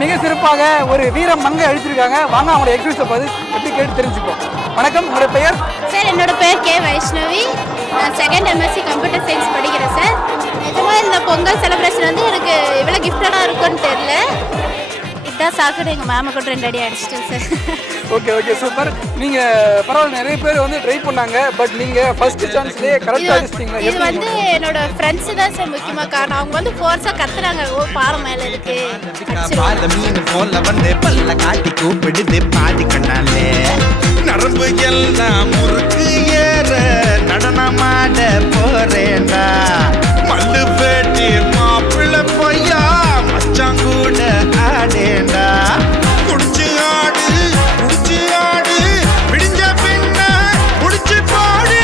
மிக சிறப்பாக ஒரு வீரம் மங்கை அழிச்சிருக்காங்க. வாங்க அவங்களோட எக்ஸ்பீரியன்ஸை பார்த்து எப்படி கேட்டு தெரிஞ்சுப்போம். வணக்கம், உங்களோட பெயர்? சார், என்னோட பேர் கே வைஷ்ணவி. நான் செகண்ட் எம்எஸ்சி கம்ப்யூட்டர் சயின்ஸ் படிக்கிறேன் சார். நிஜமாக இந்த பொங்கல் செலிப்ரேஷன் வந்து எனக்கு இவ்வளோ கிஃப்டடாக இருக்கும்னு தெரியல. இதான் சாக்கடை எங்கள் மேமை கூட 2 அடி அடிச்சிட்டேன் சார். Okay super. நீங்கள் பரவாயில்ல, நிறைய பேர் வந்து ட்ரை பண்ணாங்க. பட் நீங்கள் ஃபர்ஸ்ட் சான்ஸ்லேயே கரெக்டாக அடிச்சிட்டீங்க. இது வந்து என்னோட ஃப்ரெண்ட்ஸு தான் சார் முக்கியமாக காரணம். அவங்க வந்து ஃபோர்ஸாக கத்துறாங்க, ஓ பாறை மேலே இருக்கு பல்ல காட்டி கூப்பிடுது பாதி கண்ணாலே நரம்பு எல்லாம் முறுக்கு ஏற நடனமாட போறேன்டா மல்லு பேட்டி மாப்பிள்ள பொய்யா மச்சாங்கூட ஆடேண்டா குடிச்சு ஆடு விடிஞ்ச பின்ன குடிச்சு பாடு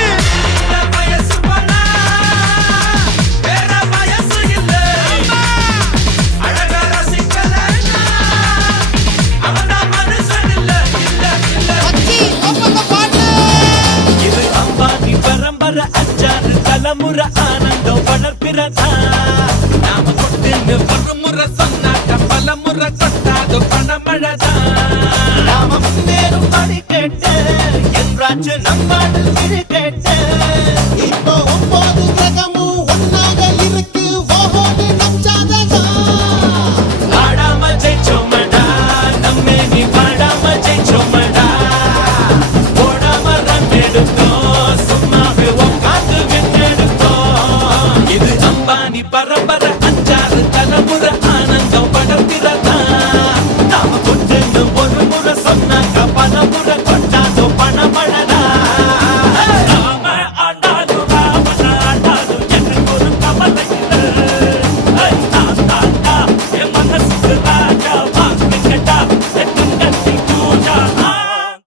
பரம்பரை அச்சாறு தலைமுறை ஆனந்தம் வளர்ப்பிறதா நாம கொண்டு ஒரு முறை சொன்னாக்க பல முறை கொட்டாது பணமழதா நாம முன்னேறும் படி கேட்டு என்றாச்சு நம்மாடல் இரு கேட்டு இப்போ 9 கிரகமும் ஒன்னாக இருக்கு ஓஹோடு நம் ஜாதகம் ஆடாம ஜெயிச்சோமடா நம்மே நீ பாடாம ஜெயிச்சோம்